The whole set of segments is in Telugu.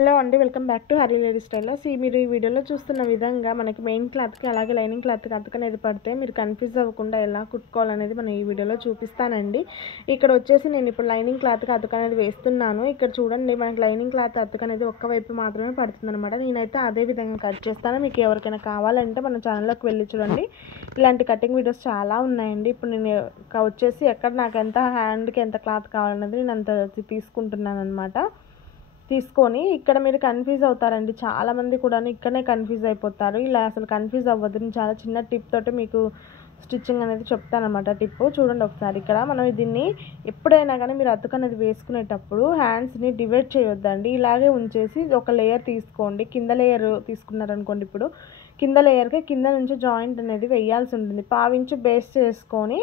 హలో అండి, welcome back to Hari lady స్టైల్లో. మీరు ఈ వీడియోలో చూస్తున్న విధంగా మనకి మెయిన్ క్లాత్కి అలాగే లైనింగ్ క్లాత్కి అతుకనేది పడితే మీరు కన్ఫ్యూజ్ అవ్వకుండా ఎలా కుట్టుకోవాలనేది మనం ఈ వీడియోలో చూపిస్తానండి. ఇక్కడ వచ్చేసి నేను ఇప్పుడు లైనింగ్ క్లాత్కి అతుకనేది వేస్తున్నాను. ఇక్కడ చూడండి, మనకి లైనింగ్ క్లాత్ అతుకనేది ఒక్కవైపు మాత్రమే పడుతుంది అనమాట. నేనైతే అదే విధంగా కట్ చేస్తాను. మీకు ఎవరికైనా కావాలంటే మన ఛానల్లోకి వెళ్ళి చూడండి, ఇలాంటి కటింగ్ వీడియోస్ చాలా ఉన్నాయండి. ఇప్పుడు నేను వచ్చేసి ఎక్కడ నాకు ఎంత హ్యాండ్కి ఎంత క్లాత్ కావాలన్నది నేను అంత తీసుకుంటున్నాను అనమాట. తీసుకొని ఇక్కడ మీరు కన్ఫ్యూజ్ అవుతారండి, చాలామంది కూడా ఇక్కడనే కన్ఫ్యూజ్ అయిపోతారు. ఇలా అసలు కన్ఫ్యూజ్ అవ్వద్దు. నేను చాలా చిన్న టిప్ తోటి మీకు స్టిచ్చింగ్ అనేది చెప్తానమాట. టిప్ చూడండి ఒకసారి. ఇక్కడ మనం దీన్ని ఎప్పుడైనా కానీ మీరు అతుకు అనేది వేసుకునేటప్పుడు హ్యాండ్స్ని డివైడ్ చేయొద్దండి. ఇలాగే ఉంచేసి ఒక లేయర్ తీసుకోండి. కింద లేయర్ తీసుకున్నారనుకోండి, ఇప్పుడు కింద లేయర్కి కింద నుంచి జాయింట్ అనేది వేయాల్సి ఉంటుంది. పావించి బేస్ చేసుకొని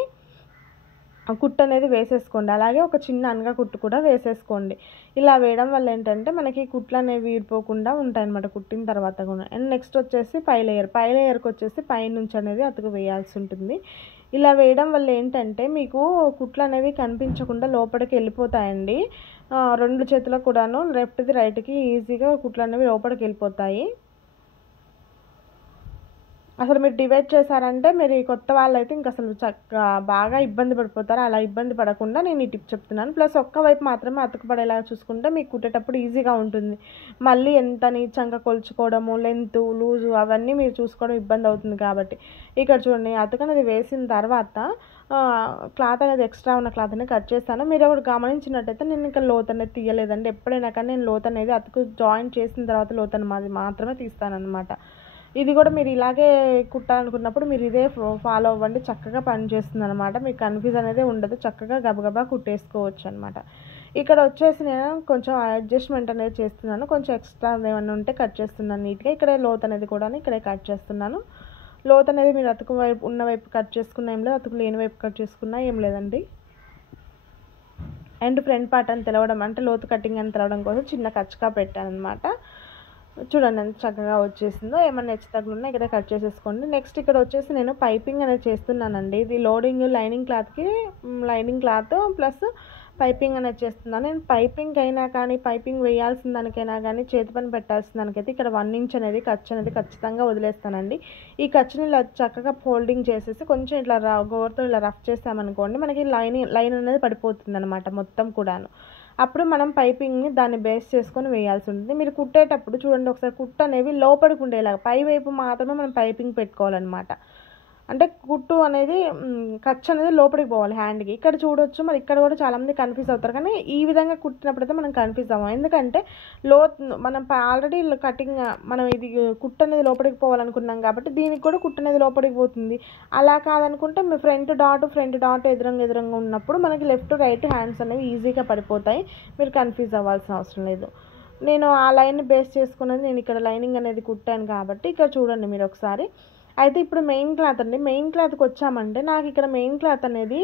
కుట్టు అనేది వేసేసుకోండి. అలాగే ఒక చిన్న అనగా కుట్టు కూడా వేసేసుకోండి. ఇలా వేయడం వల్ల ఏంటంటే మనకి కుట్లు అనేవి వీడిపోకుండా ఉంటాయన్నమాట కుట్టిన తర్వాత కూడా. అండ్ నెక్స్ట్ వచ్చేసి పై లేయర్కి వచ్చేసి పై నుంచి అనేది అతుకు వేయాల్సి ఉంటుంది. ఇలా వేయడం వల్ల ఏంటంటే మీకు కుట్లు అనేవి కనిపించకుండా లోపలికి వెళ్ళిపోతాయండి. రెండు చేతులకు కూడాను లెఫ్ట్ది రైట్కి ఈజీగా కుట్లు అనేవి లోపలికి వెళ్ళిపోతాయి. అసలు మీరు డివైడ్ చేశారంటే మీరు కొత్త వాళ్ళైతే ఇంక అసలు బాగా ఇబ్బంది పడిపోతారు. అలా ఇబ్బంది పడకుండా నేను ఈ టిప్ చెప్తున్నాను. ప్లస్ ఒక్క వైపు మాత్రమే అతుకుపడేలా చూసుకుంటే మీకు కుట్టేటప్పుడు ఈజీగా ఉంటుంది. మళ్ళీ ఎంత నీచంగా కొలుచుకోవడము, లెంత్, లూజు అవన్నీ మీరు చూసుకోవడం ఇబ్బంది అవుతుంది. కాబట్టి ఇక్కడ చూడండి, అతుకు అనేది వేసిన తర్వాత క్లాత్ అనేది ఎక్స్ట్రా ఉన్న క్లాత్ అనేది కట్ చేస్తాను. మీరు ఒకటి గమనించినట్టయితే నేను ఇంకా లోత్ అనేది తీయలేదండి. ఎప్పుడైనా కానీ నేను లోత్ అనేది అతుకు జాయిన్ చేసిన తర్వాత లోత్ అనేది మాత్రమే తీస్తానన్నమాట. ఇది కూడా మీరు ఇలాగే కుట్టాలనుకున్నప్పుడు మీరు ఇదే ఫాలో అవ్వండి. చక్కగా పనిచేస్తుంది అనమాట. మీకు కన్ఫ్యూజ్ అనేది ఉండదు. చక్కగా గబగబా కుట్టేసుకోవచ్చు అనమాట. ఇక్కడ వచ్చేసి నేను కొంచెం అడ్జస్ట్మెంట్ అనేది చేస్తున్నాను. కొంచెం ఎక్స్ట్రా ఏమైనా ఉంటే కట్ చేస్తున్నాను నీట్గా. ఇక్కడే లోత్ అనేది కూడా ఇక్కడే కట్ చేస్తున్నాను. లోత్ అనేది మీరు అతుకు వైపు ఉన్న వైపు కట్ చేసుకున్నా ఏం లేదు, అతుకు లేని వైపు కట్ చేసుకున్నా ఏం లేదండి. అండ్ ఫ్రంట్ పార్ట్ అని తెలవడం అంటే లోతు కటింగ్ అని తెలవడం కోసం చిన్న కచ్చుగా పెట్టాను అనమాట. చూడండి ఎంత చక్కగా వచ్చేసిందో. ఏమైనా హెచ్చు తగ్గులున్నా ఇక్కడ కట్ చేసేసుకోండి. నెక్స్ట్ ఇక్కడ వచ్చేసి నేను పైపింగ్ అనేది చేస్తున్నానండి. ఇది లోడింగ్ లైనింగ్ క్లాత్కి లైనింగ్ క్లాత్ ప్లస్ పైపింగ్ అనేది చేస్తున్నాను. నేను పైపింగ్ అయినా కానీ పైపింగ్ వేయాల్సిన దానికైనా కానీ చేతి పని పెట్టాల్సిన దానికైతే ఇక్కడ 1 ఇంచ్ అనేది ఖర్చు అనేది ఖచ్చితంగా వదిలేస్తానండి. ఈ ఖర్చుని ఇలా చక్కగా ఫోల్డింగ్ చేసేసి కొంచెం ఇట్లా గోరుతో ఇలా రఫ్ చేసామనుకోండి, మనకి లైన్ అనేది పడిపోతుంది అనమాట మొత్తం కూడాను. అప్పుడు మనం పైపింగ్ని దాన్ని బేస్ చేసుకొని వేయాల్సి ఉంటుంది. మీరు కుట్టేటప్పుడు చూడండి ఒకసారి, కుట్టు అనేవి లోపలికి ఉండేలాగా పై వైపు మాత్రమే మనం పైపింగ్ పెట్టుకోవాలన్నమాట. అంటే కుట్టు అనేది ఖర్చు అనేది లోపలికి పోవాలి హ్యాండ్కి. ఇక్కడ చూడొచ్చు, మరి ఇక్కడ కూడా చాలామంది కన్ఫ్యూజ్ అవుతారు. కానీ ఈ విధంగా కుట్టినప్పుడైతే మనం కన్ఫ్యూజ్ అవ్వం. ఎందుకంటే మనం ఆల్రెడీ కటింగ్ మనం ఇది కుట్టు అనేది లోపలికి పోవాలనుకున్నాం కాబట్టి దీనికి కూడా కుట్టు అనేది లోపలికి పోతుంది. అలా కాదనుకుంటే మీ ఫ్రంట్ డాట్ ఎదురంగా ఉన్నప్పుడు మనకి లెఫ్ట్ రైట్ హ్యాండ్స్ అనేవి ఈజీగా పడిపోతాయి. మీరు కన్ఫ్యూజ్ అవ్వాల్సిన అవసరం లేదు. నేను ఆ లైన్ బేస్ చేసుకున్నది నేను ఇక్కడ లైనింగ్ అనేది కుట్టాను కాబట్టి ఇక్కడ చూడండి మీరు ఒకసారి. అయితే ఇప్పుడు మెయిన్ క్లాత్ అండి. మెయిన్ క్లాత్కి వచ్చామంటే నాకు ఇక్కడ మెయిన్ క్లాత్ అనేది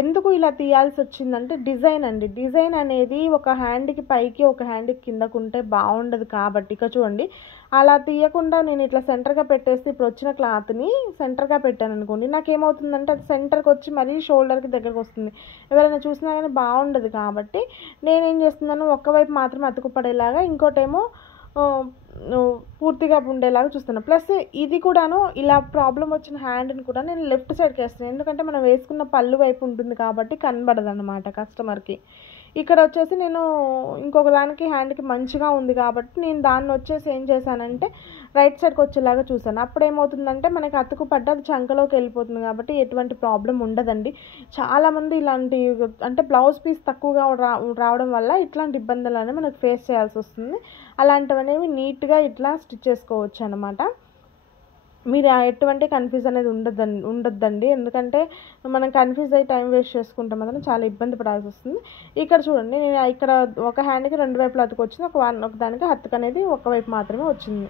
ఎందుకు ఇలా తీయాల్సి వచ్చిందంటే డిజైన్ అండి. డిజైన్ అనేది ఒక హ్యాండ్కి పైకి ఒక హ్యాండ్కి కిందకు ఉంటే బాగుండదు కాబట్టి ఇక్కడ చూడండి, అలా తీయకుండా నేను ఇట్లా సెంటర్గా పెట్టేసి ఇప్పుడు వచ్చిన క్లాత్ని సెంటర్గా పెట్టాను అనుకోండి, నాకేమవుతుందంటే అది సెంటర్కి వచ్చి మరీ షోల్డర్కి దగ్గరకు వస్తుంది. ఎవరైనా చూసినా కానీ బాగుండదు. కాబట్టి నేనేం చేస్తున్నాను, ఒక్కవైపు మాత్రం అతుకు పడేలాగా, ఇంకోటేమో పూర్తిగా ఉండేలాగా చూస్తున్నాను. ప్లస్ ఇది కూడాను ఇలా ప్రాబ్లం వచ్చిన హ్యాండ్ని కూడా నేను లెఫ్ట్ సైడ్కి వేస్తాను. ఎందుకంటే మనం వేసుకున్న పళ్ళు వైపు ఉంటుంది కాబట్టి కనబడదు అనమాట కస్టమర్కి. ఇక్కడ వచ్చేసి నేను ఇంకొక దానికి హ్యాండ్కి మంచిగా ఉంది కాబట్టి నేను దాన్ని వచ్చేసి ఏం చేశానంటే రైట్ సైడ్కి వచ్చేలాగా చూసాను. అప్పుడు ఏమవుతుందంటే మనకి అతుకు పడ్డ అది చంకలోకి వెళ్ళిపోతుంది కాబట్టి ఎటువంటి ప్రాబ్లం ఉండదండి. చాలామంది ఇలాంటి అంటే బ్లౌజ్ పీస్ తక్కువగా రావడం వల్ల ఇట్లాంటి ఇబ్బందులు అనేవి మనకు ఫేస్ చేయాల్సి వస్తుంది. అలాంటివనేవి నీట్గా ఇట్లా స్టిచ్ చేసుకోవచ్చు అనమాట. మీరు ఎటువంటి కన్ఫ్యూజ్ అనేది ఉండొద్దండి. ఎందుకంటే మనం కన్ఫ్యూజ్ అయ్యి టైం వేస్ట్ చేసుకుంటే మాత్రం చాలా ఇబ్బంది పడాల్సి వస్తుంది. ఇక్కడ చూడండి, నేను ఇక్కడ ఒక హ్యాండ్కి 2 వైపులు అతుకు వచ్చింది, ఒక దానికి అతుకు అనేది ఒకవైపు మాత్రమే వచ్చింది.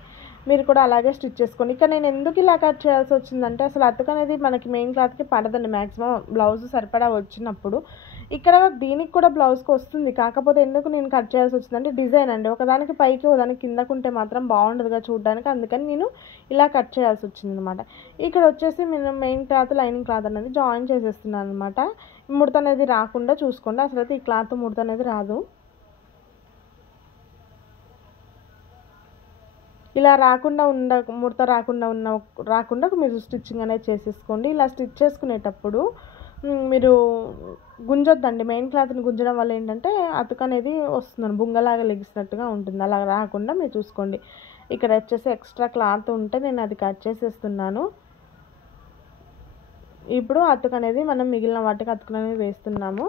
మీరు కూడా అలాగే స్టిచ్ చేసుకోండి. ఇక్కడ నేను ఎందుకు ఇలా కట్ చేయాల్సి వచ్చిందంటే అసలు అతుకు అనేది మనకి మెయిన్ క్లాత్కి పడదండి మ్యాక్సిమం బ్లౌజ్ సరిపడా వచ్చినప్పుడు. ఇక్కడ దీనికి కూడా బ్లౌజ్కి వస్తుంది. కాకపోతే ఎందుకు నేను కట్ చేయాల్సి వచ్చిందంటే డిజైన్ అండి. ఒకదానికి పైకి ఒకదానికి కిందకుంటే మాత్రం బాగుండదుగా చూడడానికి, అందుకని నేను ఇలా కట్ చేయాల్సి వచ్చింది అనమాట. ఇక్కడ వచ్చేసి నేను మెయిన్ క్లాత్ లైనింగ్ క్లాత్ అనేది జాయిన్ చేసేస్తున్నాను అనమాట. ముడత అనేది రాకుండా చూసుకోండి. అసలు అయితే ఈ క్లాత్ ముడత అనేది రాదు. ఇలా రాకుండా ముడత రాకుండా మీరు స్టిచ్చింగ్ అనేది చేసేసుకోండి. ఇలా స్టిచ్ చేసుకునేటప్పుడు మీరు గుంజొద్దండి. మెయిన్ క్లాత్ని గుంజడం వల్ల ఏంటంటే అతుకు అనేది వస్తుంది, బుంగలాగా లెగిసినట్టుగా ఉంటుంది. అలా రాకుండా మీరు చూసుకోండి. ఇక్కడ వచ్చేసి ఎక్స్ట్రా క్లాత్ ఉంటే నేను అది కట్ చేసేస్తున్నాను. ఇప్పుడు అతుకు అనేది మనం మిగిలిన వాటికి అతుకులు అనేది వేస్తున్నాము.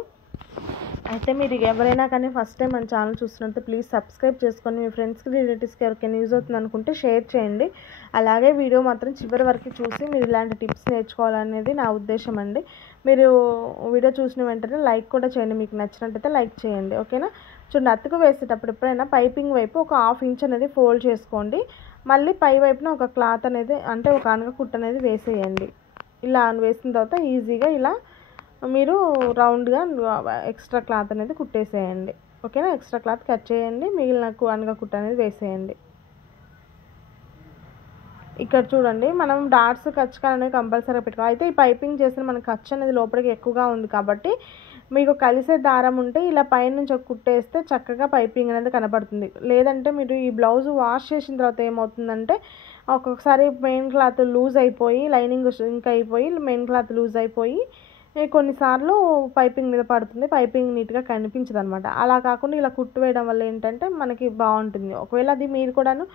అయితే మీరు ఎవరైనా కానీ ఫస్ట్ టైం మన ఛానల్ చూస్తున్నట్టు ప్లీజ్ సబ్స్క్రైబ్ చేసుకొని మీ ఫ్రెండ్స్కి రిలేటివ్స్కి ఎవరికైనా యూజ్ అవుతుంది అనుకుంటే షేర్ చేయండి. అలాగే వీడియో మాత్రం చివరి వరకు చూసి మీరు ఇలాంటి టిప్స్ నేర్చుకోవాలనేది నా ఉద్దేశం అండి. మీరు వీడియో చూసిన వెంటనే లైక్ కూడా చేయండి, మీకు నచ్చినట్టయితే లైక్ చేయండి. ఓకేనా? చూడండి, అతుకు వేసేటప్పుడు ఎప్పుడైనా పైపింగ్ వైపు ఒక 1/2 ఇంచ్ అనేది ఫోల్డ్ చేసుకోండి. మళ్ళీ పై వైపున ఒక క్లాత్ అనేది అంటే ఒక అనగ కుట్టు అనేది వేసేయండి. ఇలా వేసిన తర్వాత ఈజీగా ఇలా మీరు రౌండ్గా ఎక్స్ట్రా క్లాత్ అనేది కుట్టేసేయండి. ఓకేనా? ఎక్స్ట్రా క్లాత్ కట్ చేయండి, మిగిలిన అనగ కుట్టు అనేది వేసేయండి. ఇక్కడ చూడండి, మనం డాట్స్ ఖర్చుకాలు అనేది కంపల్సరీగా పెట్టుకోవాలి. అయితే ఈ పైపింగ్ చేసిన మన ఖర్చు అనేది లోపలికి ఎక్కువగా ఉంది కాబట్టి మీకు కలిసే దారం ఉంటే ఇలా పైనుంచి ఒక కుట్టేస్తే చక్కగా పైపింగ్ అనేది కనబడుతుంది. లేదంటే మీరు ఈ బ్లౌజ్ వాష్ చేసిన తర్వాత ఏమవుతుందంటే ఒక్కొక్కసారి మెయిన్ క్లాత్ లూజ్ అయిపోయి లైనింగ్ ఇంక్ అయిపోయి మెయిన్ క్లాత్ లూజ్ అయిపోయి కొన్నిసార్లు పైపింగ్ మీద పడుతుంది, పైపింగ్ నీట్గా కనిపించదు అనమాట. అలా కాకుండా ఇలా కుట్టు వేయడం వల్ల ఏంటంటే మనకి బాగుంటుంది. ఒకవేళ అది మీరు కూడాను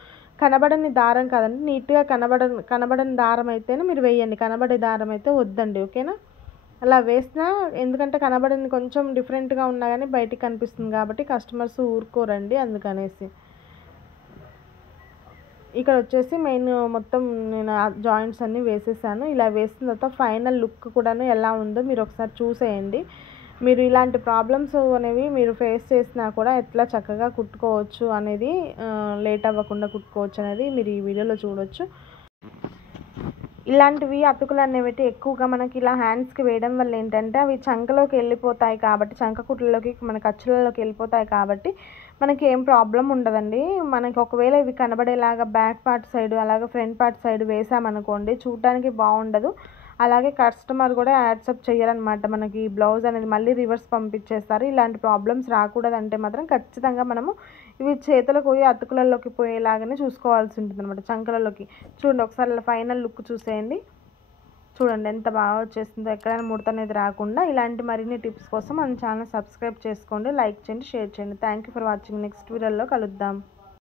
కనబడని దారం కాదండి, నీట్గా కనబడని దారం అయితేనే మీరు వేయండి, కనబడే దారం అయితే వద్దండి. ఓకేనా? అలా వేసినా ఎందుకంటే కనబడని కొంచెం డిఫరెంట్గా ఉన్నా కానీ బయటికి కనిపిస్తుంది కాబట్టి కస్టమర్స్ ఊరుకోరండి, అందుకనేసి. ఇక్కడ వచ్చేసి మెయిన్ మొత్తం నేను జాయింట్స్ అన్నీ వేసేసాను. ఇలా వేసిన తర్వాత ఫైనల్ లుక్ కూడాను ఎలా ఉందో మీరు ఒకసారి చూసేయండి. మీరు ఇలాంటి ప్రాబ్లమ్స్ అనేవి మీరు ఫేస్ చేసినా కూడా ఎట్లా చక్కగా కుట్టుకోవచ్చు అనేది, లేట్ అవ్వకుండా కుట్టుకోవచ్చు అనేది మీరు ఈ వీడియోలో చూడొచ్చు. ఇలాంటివి అతుకులు అనేవి ఎక్కువగా మనకి ఇలా హ్యాండ్స్కి వేయడం వల్ల ఏంటంటే అవి చంకలోకి వెళ్ళిపోతాయి కాబట్టి, చంక కుట్లలోకి మన ఖర్చులలోకి వెళ్ళిపోతాయి కాబట్టి మనకి ఏం ప్రాబ్లం ఉండదండి. మనకి ఒకవేళ ఇవి కనబడేలాగా బ్యాక్ పార్ట్ సైడ్ అలాగే ఫ్రంట్ పార్ట్ సైడ్ వేసామనుకోండి చూడడానికి బాగుండదు. అలాగే కస్టమర్ కూడా యాక్సెప్ట్ చేయరనమాట. మనకి బ్లౌజ్ అనేది మళ్ళీ రివర్స్ పంపించేస్తారు. ఇలాంటి ప్రాబ్లమ్స్ రాకూడదంటే మాత్రం ఖచ్చితంగా మనము ఇవి చేతులకు పోయి అతుకులలోకి పోయేలాగానే చూసుకోవాల్సి ఉంటుంది అనమాట, చంకలలోకి. చూడండి, ఒకసారి ఫైనల్ లుక్ చూసేయండి. చూడండి ఎంత బాగా వచ్చేస్తుందో, ఎక్కడైనా ముడత అనేది రాకుండా. ఇలాంటి మరిన్ని టిప్స్ కోసం మన ఛానల్ సబ్స్క్రైబ్ చేసుకోండి, లైక్ చేయండి, షేర్ చేయండి. Thank you for watching. Next వీడియోలో కలుద్దాం.